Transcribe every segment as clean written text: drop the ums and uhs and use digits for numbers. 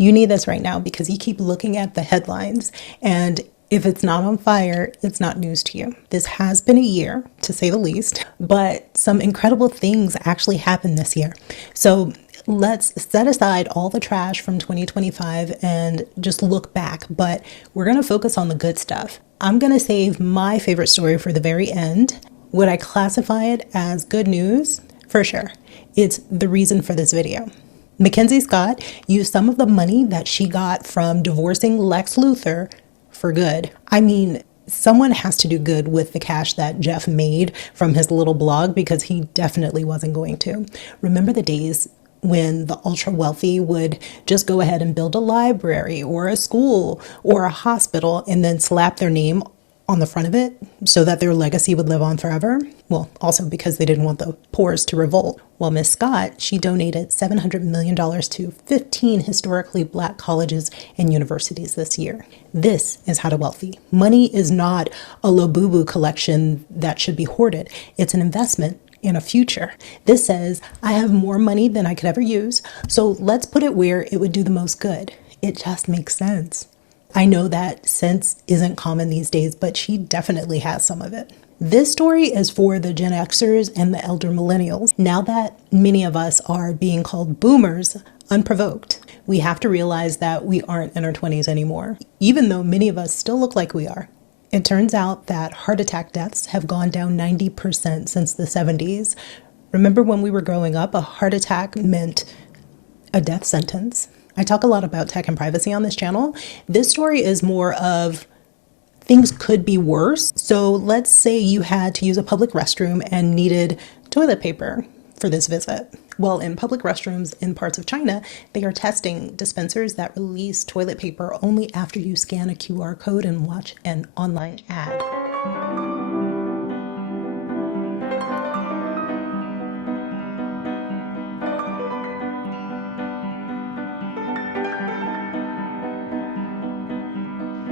You need this right now because you keep looking at the headlines, and if it's not on fire, it's not news to you. This has been a year, to say the least, but some incredible things actually happened this year. So let's set aside all the trash from 2025 and just look back, but we're going to focus on the good stuff. I'm going to save my favorite story for the very end. Would I classify it as good news? For sure. It's the reason for this video. Mackenzie Scott used some of the money that she got from divorcing Lex Luthor for good. I mean, someone has to do good with the cash that Jeff made from his little blog, because he definitely wasn't going to. Remember the days when the ultra wealthy would just go ahead and build a library or a school or a hospital and then slap their name on the front of it so that their legacy would live on forever? Well, also because they didn't want the poors to revolt. Well, Miss Scott, she donated $700 million to 15 historically Black colleges and universities this year. This is how to wealthy. Money is not a Labubu collection that should be hoarded. It's an investment in a future. This says, I have more money than I could ever use, so let's put it where it would do the most good. It just makes sense. I know that sense isn't common these days, but she definitely has some of it. This story is for the Gen Xers and the elder millennials. Now that many of us are being called boomers unprovoked, we have to realize that we aren't in our 20s anymore, even though many of us still look like we are. It turns out that heart attack deaths have gone down 90% since the 70s. Remember when we were growing up, a heart attack meant a death sentence. I talk a lot about tech and privacy on this channel. This story is more of things could be worse. So let's say you had to use a public restroom and needed toilet paper for this visit. Well, in public restrooms in parts of China, they are testing dispensers that release toilet paper only after you scan a QR code and watch an online ad.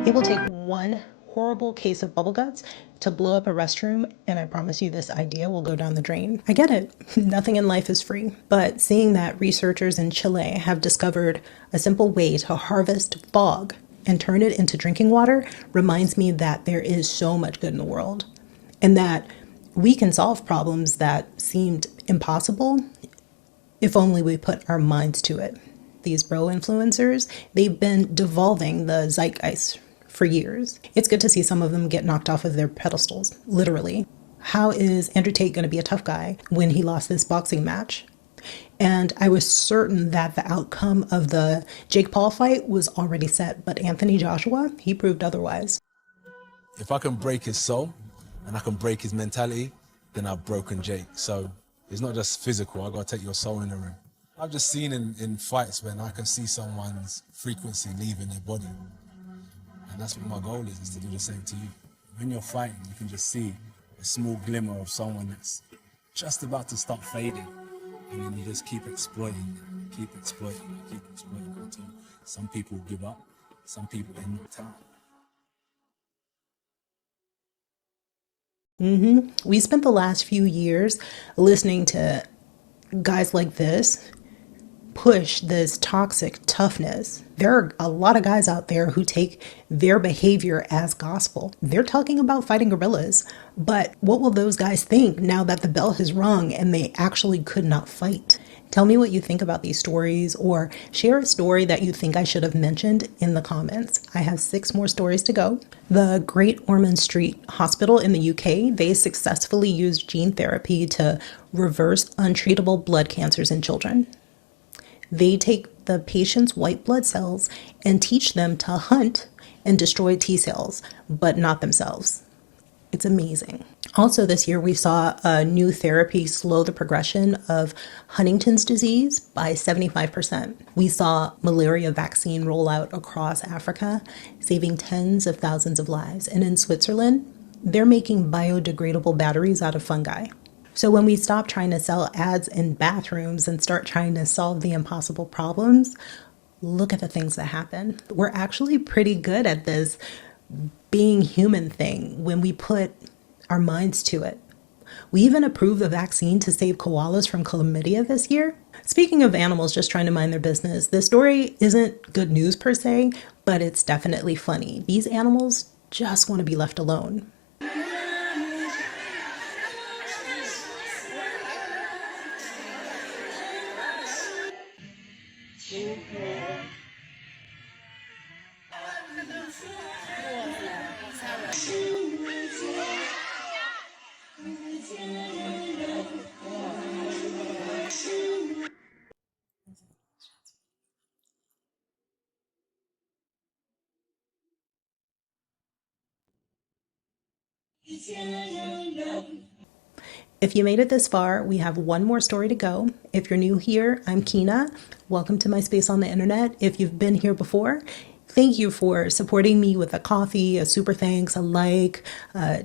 It will take one horrible case of bubble guts to blow up a restroom, and I promise you this idea will go down the drain. I get it. Nothing in life is free. But seeing that researchers in Chile have discovered a simple way to harvest fog and turn it into drinking water reminds me that there is so much good in the world, and that we can solve problems that seemed impossible if only we put our minds to it. These bro influencers, they've been devolving the zeitgeist for years. It's good to see some of them get knocked off of their pedestals, literally. How is Andrew Tate going to be a tough guy when he lost this boxing match? And I was certain that the outcome of the Jake Paul fight was already set, but Anthony Joshua, he proved otherwise. If I can break his soul and I can break his mentality, then I've broken Jake. So it's not just physical, I got to take your soul in the room. I've just seen in fights when I can see someone's frequency leaving their body. And that's what my goal is to do the same to you. When you're fighting, you can just see a small glimmer of someone that's just about to start fading. And then you just keep exploiting until some people give up, some people end up time. We spent the last few years listening to guys like this push this toxic toughness. There are a lot of guys out there who take their behavior as gospel. They're talking about fighting gorillas, but what will those guys think now that the bell has rung and they actually could not fight? Tell me what you think about these stories, or share a story that you think I should have mentioned in the comments. I have 6 more stories to go. The Great Ormond Street Hospital in the UK, they successfully used gene therapy to reverse untreatable blood cancers in children. They take the patient's white blood cells and teach them to hunt and destroy T cells, but not themselves. It's amazing. Also this year, we saw a new therapy slow the progression of Huntington's disease by 75%. We saw malaria vaccine roll out across Africa, saving tens of thousands of lives. And in Switzerland, they're making biodegradable batteries out of fungi. So when we stop trying to sell ads in bathrooms and start trying to solve the impossible problems, look at the things that happen. We're actually pretty good at this being human thing when we put our minds to it. We even approved a vaccine to save koalas from chlamydia this year. Speaking of animals just trying to mind their business, this story isn't good news per se, but it's definitely funny. These animals just want to be left alone. If you made it this far, we have one more story to go. If you're new here, I'm Kina. Welcome to my space on the internet. If you've been here before, thank you for supporting me with a coffee, a super thanks, a like,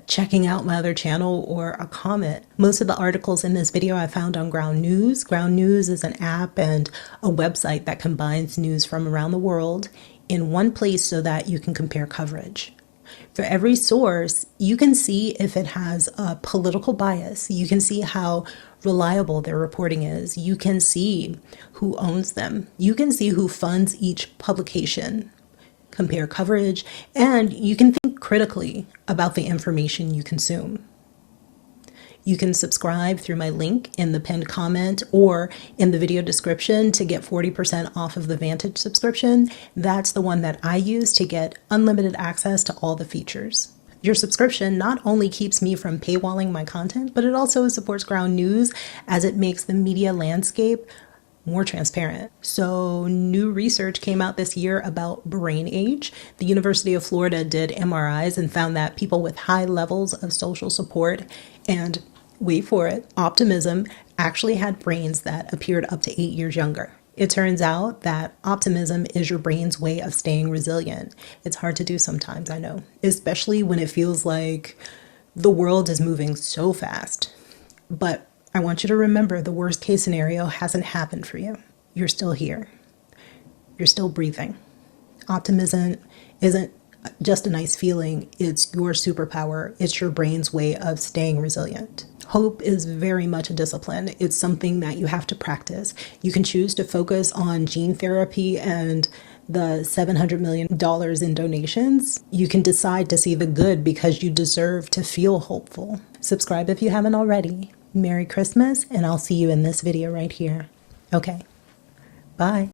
checking out my other channel, or a comment. Most of the articles in this video I found on Ground News. Ground News is an app and a website that combines news from around the world in one place so that you can compare coverage. For every source, you can see if it has a political bias. You can see how reliable their reporting is. You can see who owns them. You can see who funds each publication, compare coverage, and you can think critically about the information you consume. You can subscribe through my link in the pinned comment or in the video description to get 40% off of the Vantage subscription. That's the one that I use to get unlimited access to all the features. Your subscription not only keeps me from paywalling my content, but it also supports Ground News as it makes the media landscape more transparent. So new research came out this year about brain age. The University of Florida did MRIs and found that people with high levels of social support and, wait for it, optimism actually had brains that appeared up to 8 years younger. It turns out that optimism is your brain's way of staying resilient. It's hard to do sometimes, I know, especially when it feels like the world is moving so fast. But I want you to remember the worst case scenario hasn't happened for you. You're still here. You're still breathing. Optimism isn't just a nice feeling. It's your superpower. It's your brain's way of staying resilient. Hope is very much a discipline. It's something that you have to practice. You can choose to focus on gene therapy and the $700 million in donations. You can decide to see the good because you deserve to feel hopeful. Subscribe if you haven't already. Merry Christmas, and I'll see you in this video right here. Okay, bye.